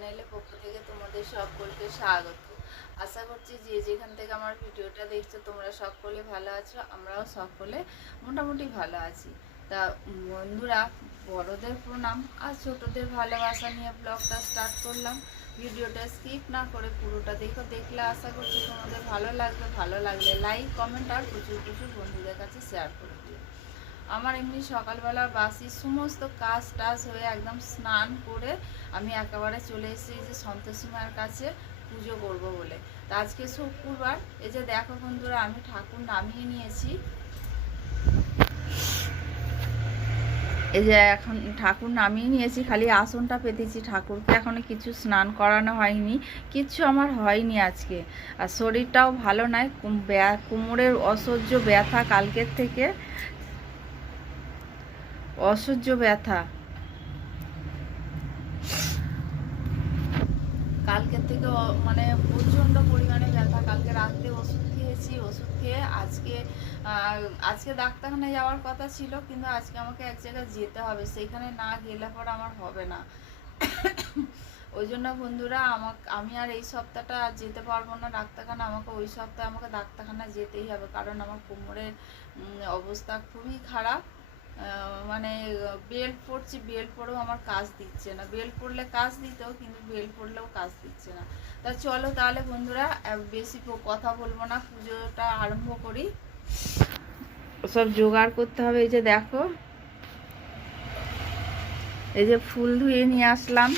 চ্যানেলের পক্ষ থেকে তোমাদের সকলকে স্বাগত। আশা করছি যে যেখান থেকে আমার ভিডিওটা দেখছো তোমরা সকলে ভালো আছো, আমরাও সকলে মোটামুটি ভালো আছি। তা বন্ধুরা, বড়দের প্রণাম আর ছোটদের ভালোবাসা নিয়ে ব্লগটা স্টার্ট করলাম। ভিডিওটা স্কিপ না করে পুরোটা দেখলে আশা করছি তোমাদের ভালো লাগবে। ভালো লাগলে লাইক, কমেন্ট আর প্রচুর প্রচুর বন্ধুদের কাছে শেয়ার করে দিও। আমার এমনি সকালবেলা বাসি সমস্ত কাজ টাজ হয়ে একদম স্নান করে আমি একেবারে চলে এসেছি যে সন্তোষী মায়ের কাছে পুজো করব বলে। তা আজকে শুক্রবার, এই যে দেখো বন্ধুরা, আমি ঠাকুর নামিয়ে নিয়েছি। এই যে এখন ঠাকুর নামিয়ে নিয়েছি, খালি আসনটা পেতেছি। ঠাকুরকে এখনো কিছু স্নান করানো হয়নি, কিচ্ছু আমার হয়নি আজকে। আর শরীরটাও ভালো নয়, কোমরের অসহ্য ব্যথা, কালকের থেকে অসহ্য ব্যথা, কালকের থেকে মানে প্রচণ্ড পরিমাণে ব্যথা। কালকে রাত্রে ওষুধ খেয়েছি, ওষুধ খেয়ে আজকে ডাক্তারখানায় যাওয়ার কথা ছিল, কিন্তু আজকে আমাকে এক জায়গায় যেতে হবে, সেইখানে না গেলে পর আমার হবে না। ওই জন্য বন্ধুরা, আমি আর এই সপ্তাহটা যেতে পারবো না ডাক্তারখানা। আমাকে ওই সপ্তাহে আমাকে ডাক্তারখানা যেতেই হবে, কারণ আমার কোমরের অবস্থা খুবই খারাপ। মানে বেল্ট পরছি, বেল্ট পরেও আমার কাজ দিচ্ছে না। বেল্ট পরলে কাজ দিত, কিন্তু বেল্ট পরলেও কাজ দিচ্ছে না। তা চলো তাহলে বন্ধুরা, বেশি কথা বলবো না, পুজোটা আরম্ভ করি। সব জোগাড় করতে হবে। এই যে দেখো, এই যে ফুল ধুয়ে নিয়ে আসলাম,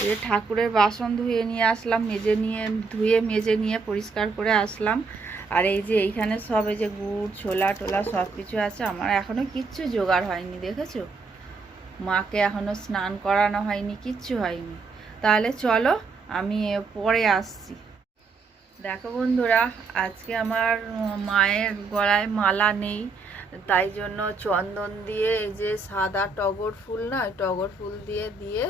এই যে ঠাকুরের বাসন ধুয়ে নিয়ে আসলাম, মেজে নিয়ে পরিষ্কার করে আসলাম। আর এই যে এইখানে সব এই যে গুড় ছোলা টোলা সব কিছু আছে। আমার এখনো কিচ্ছু জোগাড় হয়নি, দেখেছো? মাকে এখনো স্নান করানো হয়নি, কিচ্ছু হয়নি। তাহলে চলো আমি পরে আসছি। দেখো বন্ধুরা, আজকে আমার মায়ের গলায় মালা নেই, তাই জন্য চন্দন দিয়ে এই যে সাদা টগর ফুল, না টগর ফুল দিয়ে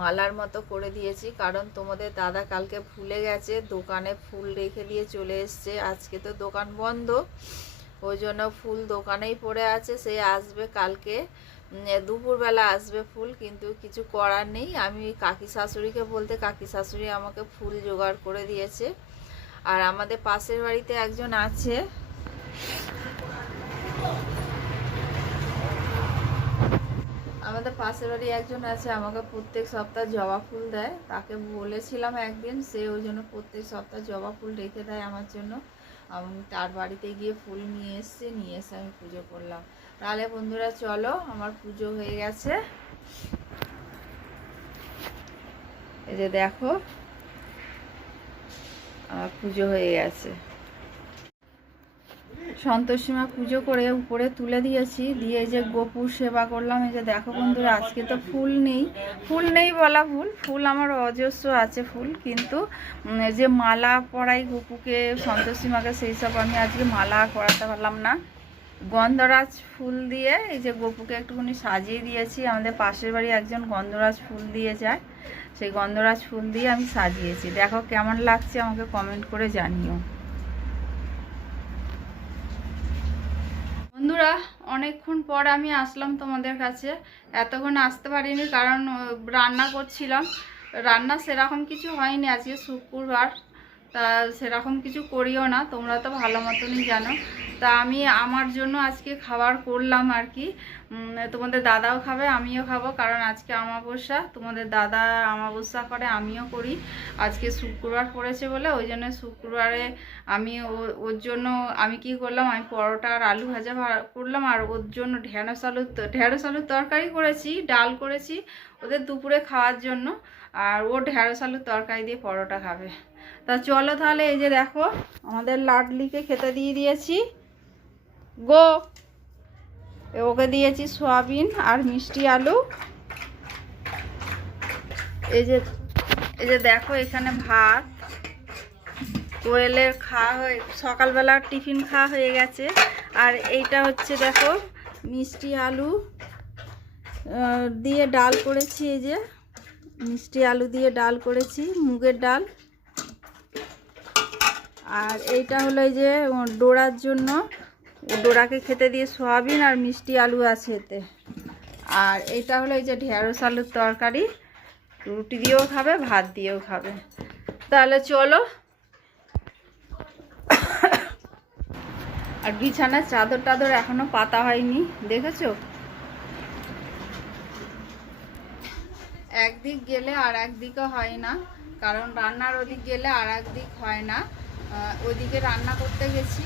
মালার মতো করে দিয়েছি। কারণ তোমাদের দাদা কালকে ভুলে গেছে, দোকানে ফুল রেখে দিয়ে চলে এসছে। আজকে তো দোকান বন্ধ, ওই জন্য ফুল দোকানেই পড়ে আছে। সে আসবে কালকে দুপুরবেলা আসবে ফুল, কিন্তু কিছু করার নেই। আমি কাকি শাশুড়িকে বলতে কাকি শাশুড়ি আমাকে ফুল জোগাড় করে দিয়েছে। আর আমাদের পাশের বাড়িতে একজন আছে, আমাকে প্রত্যেক সপ্তাহ জবা ফুল দেয়। তাকে বলেছিলাম একদিন, সে ওই জন্য প্রত্যেক সপ্তাহ জবা ফুল রেখে দেয় আমার জন্য। আমি তার বাড়িতে গিয়ে ফুল নিয়ে এসে আমি পুজো করলাম। তাহলে বন্ধুরা চলো, আমার পুজো হয়ে গেছে। এই যে দেখো, আমার পুজো হয়ে গেছে। সন্তোষী মা পুজো করে উপরে তুলে দিয়েছি, দিয়ে যে গোপুর সেবা করলাম। এই যে দেখো বন্ধুরা, আজকে তো ফুল নেই বলা ভুল, ফুল আমার অজস্র আছে ফুল, কিন্তু যে মালা পরাই গোপুকে সন্তোষী মাকে, সেই সব আমি আজকে মালা পরাতে পারলাম না। গন্ধরাজ ফুল দিয়ে এই যে গোপুকে একটুখানি সাজিয়ে দিয়েছি। আমাদের পাশের বাড়ি একজন গন্ধরাজ ফুল দিয়ে যায়, সেই গন্ধরাজ ফুল দিয়ে আমি সাজিয়েছি। দেখো কেমন লাগছে আমাকে কমেন্ট করে জানিও। বন্ধুরা, অনেকক্ষণ পর আমি আসলাম তোমাদের কাছে। এতক্ষণ আসতে পারিনি, কারণ রান্না করছিলাম। রান্না সেরকম কিছু হয়নি, আজকে শুক্রবার, তা সেরকম কিছু করিও না, তোমরা তো ভালো মতনই জানো। তা আমি আমার জন্য আজকে খাবার করলাম আর কি। তোমাদের দাদাও খাবে, আমিও খাবো, কারণ আজকে অমাবস্যা। তোমাদের দাদা অমাবস্যা করে, আমিও করি। আজকে শুক্রবার পড়েছে বলে, ওই জন্য শুক্রবারে আমি ওর জন্য আমি কি করলাম, আমি পরোটা আর আলু ভাজা করলাম, আর ওর জন্য ঢেঁড়স আলুর তরকারি করেছি, ডাল করেছি ওদের দুপুরে খাওয়ার জন্য। আর ও ঢেঁড়স আলুর তরকারি দিয়ে পরোটা খাবে। তা চলো তাহলে, এই যে দেখো আমাদের লাডলিকে খেতে দিয়ে দিয়েছি। ওকে দিয়েছি সয়াবিন আর মিষ্টি আলু। এই যে দেখো, এখানে ভাত, কোয়েলের সকালবেলা টিফিন খাওয়া হয়ে গেছে। আর এইটা হচ্ছে দেখো মিষ্টি আলু দিয়ে ডাল করেছি। এই যে মিষ্টি আলু দিয়ে ডাল করেছি, মুগের ডাল। আর এইটা হলো এই যে ডোরার জন্য, ডোরাকে খেতে দিয়ে সয়াবিন আর মিষ্টি আলু আছে এতে। আর এইটা হলো এই যে ঢেঁড়স আলুর তরকারি। রুটি দিয়েও খাবে, ভাত দিয়েও খাবে। তাহলে চলো। আর বিছানার চাদর টাদর এখনো পাতা হয়নি, দেখেছো? একদিক গেলে আর একদিকও হয় না, কারণ রান্নার ওদিক গেলে আর একদিক হয় না। ওদিকে রান্না করতে গেছি,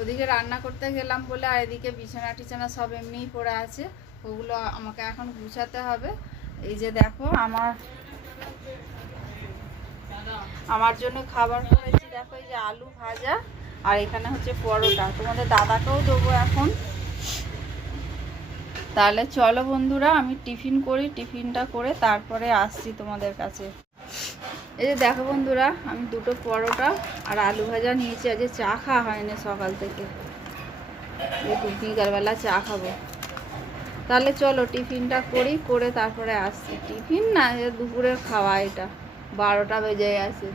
ওদিকে রান্না করতে গেলাম বলে, আর এদিকে বিছানা টিছানা সব এমনিই পড়ে আছে, ওগুলো আমাকে এখন গুছাতে হবে। এই যে দেখো আমার জন্য খাবার করেছি, দেখো এই যে আলু ভাজা, আর এখানে হচ্ছে পরোটা, তোমাদের দাদাকেও দেবো এখন। তাহলে চলো বন্ধুরা, আমি টিফিন করি, টিফিনটা করে তারপরে আসছি তোমাদের কাছে। এই যে দেখো বন্ধুরা, আমি 2টো পরোটা আর আলু ভাজা নিয়েছি। আজ চা খাওয়া হয়নি সকাল থেকে, বিকালবেলা চা খাবো। তাহলে চলো টিফিনটা করি, করে তারপরে আসছি। টিফিন না, দুপুরের খাওয়া, এটা 12টা বেজে গেছে।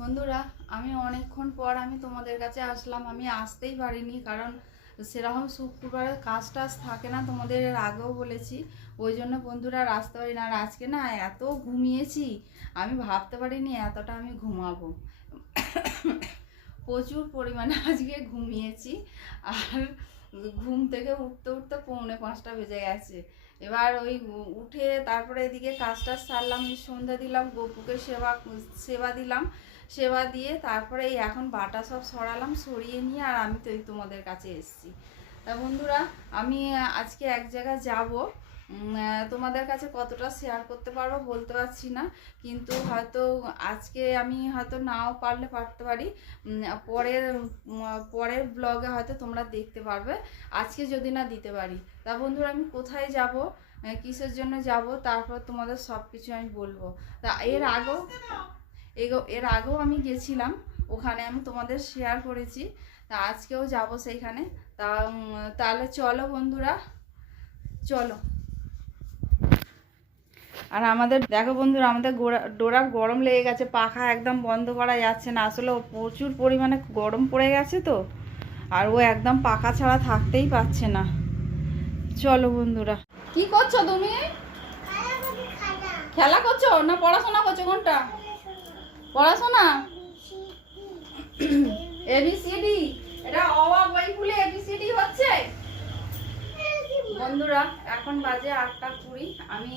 বন্ধুরা, আমি অনেকক্ষণ পর আমি তোমাদের কাছে আসলাম। আমি আসতেই পারিনি, কারণ সেরকম শুক্রবারে কাজ টাজ থাকে না, তোমাদের এর আগেও বলেছি। ওই জন্য বন্ধুরা আর আসতে পারি না। আর আজকে না এত ঘুমিয়েছি, আমি ভাবতে পারিনি এতটা আমি ঘুমাবো। প্রচুর পরিমাণে আজকে ঘুমিয়েছি, আর ঘুম থেকে উঠতে উঠতে 4:45 বেজে গেছে। এবার ওই উঠে তারপরে এদিকে কাজটা সারলাম, সন্ধ্যা দিলাম, গপুকে সেবা দিলাম, সেবা দিয়ে তারপরে এই এখন বাটা সব সরালাম, সরিয়ে নিয়ে আর আমি তো এই তোমাদের কাছে এসেছি। তা বন্ধুরা, আমি আজকে এক জায়গায় যাব, তোমাদের কাছে কতটা শেয়ার করতে পারবো বলতে পারছি না, কিন্তু হয়তো আজকে আমি হয়তো নাও পারতে পারি, পরের ব্লগে হয়তো তোমরা দেখতে পারবে, আজকে যদি না দিতে পারি। তা বন্ধুরা, আমি কোথায় যাব, কিসের জন্য যাব, তারপর তোমাদের সব কিছু আমি বলবো। তা এর আগেও আমি গেছিলাম, ওখানে আমি তোমাদের শেয়ার করেছি। তা আজকেও যাব সেইখানে। তাহলে চলো বন্ধুরা, চলো। আর আমাদের দেখো বন্ধুরা, আমাদের ডোরা গরম লেগে গেছে, পাখা একদম বন্ধ করা যাচ্ছে না। আসলে প্রচুর পরিমাণে গরম পড়ে গেছে তো, আর ও একদম পাখা ছাড়া থাকতেই পারছে না। চলো বন্ধুরা। কি করছো তুমি? খেলা করছো না পড়াশোনা করছো? কোনটা পড়াশোনা? এবিসিডি, এটা অ বই খুলে এবিসিডি হচ্ছে। বন্ধুরা, এখন বাজে 8:20, আমি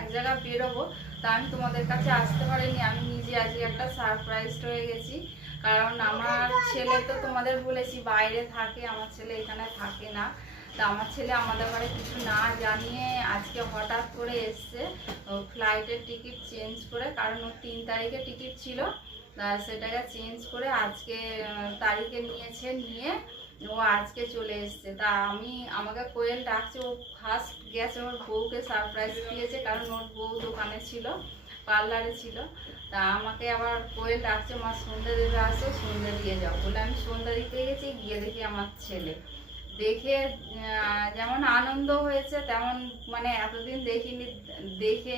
এক জায়গায় বেরোবো, তা আমি তোমাদের কাছে আসতে পারিনি। আমি নিজে আজকে একটা সারপ্রাইজ হয়ে গেছি, কারণ আমার ছেলে তো তোমাদের বলেছি বাইরে থাকে, আমার ছেলে এখানে থাকে না। তা আমার ছেলে আমাদের বাড়ি কিছু না জানিয়ে আজকে হঠাৎ করে এসছে, ফ্লাইটের টিকিট চেঞ্জ করে, কারণ ওর 3 তারিখে টিকিট ছিল, সেটাকে চেঞ্জ করে আজকে তারিখে নিয়ে ও আজকে চলে এসছে। তা আমাকে কোয়েল ডাকছে, ও ফার্স্ট গেছে ওর বউকে সারপ্রাইজ দিয়েছে, কারণ ওর বউ দোকানে ছিল, পার্লারে ছিল। তা আমাকে আবার কোয়েল ডাকছে, মা সন্ধ্যে দেবে, আসো সন্ধ্যে দিয়ে যাও বলে। আমি সন্ধ্যা দিতে গেছি, গিয়ে দেখি আমার ছেলে, দেখে যেমন আনন্দ হয়েছে তেমন, মানে এতদিন দেখিনি, দেখে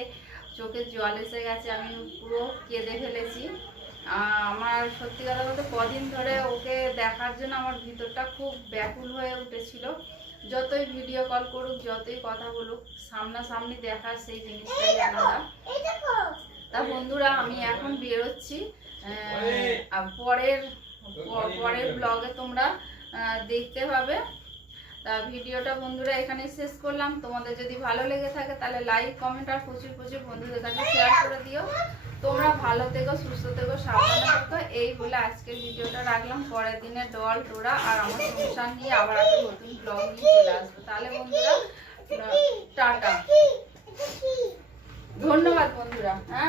চোখে জল এসে গেছে, আমি পুরো কেঁদে ফেলেছি। আমার সত্যি কথা বলতে কদিন ধরে ওকে দেখার জন্য আমার ভিতরটা খুব ব্যাকুল হয়ে উঠেছিল। যতই ভিডিও কল করুক, যতই কথা বলুক, সামনাসামনি দেখার সেই জিনিসটাই আলাদা। তা বন্ধুরা, আমি এখন বেরোচ্ছি, পরের ব্লগে তোমরা দেখতে পাবে। তা ভিডিওটা বন্ধুরা এখানে শেষ করলাম। তোমাদের যদি ভালো লেগে থাকে তাহলে লাইক, কমেন্ট আর প্রচুর বন্ধুদের কাছে শেয়ার করে দিও। তোমরা ভালো থেকো, সুস্থ থেকো, সাবধানে থাকো, এই বলে আজকের ভিডিওটা রাখলাম। পরের দিনে ডল টোরা আর আমার সংসার নিয়ে আবার একটা নতুন ব্লগ নিয়ে চলে আসবো। তাহলে বন্ধুরা টাটা, ধন্যবাদ বন্ধুরা। হ্যাঁ।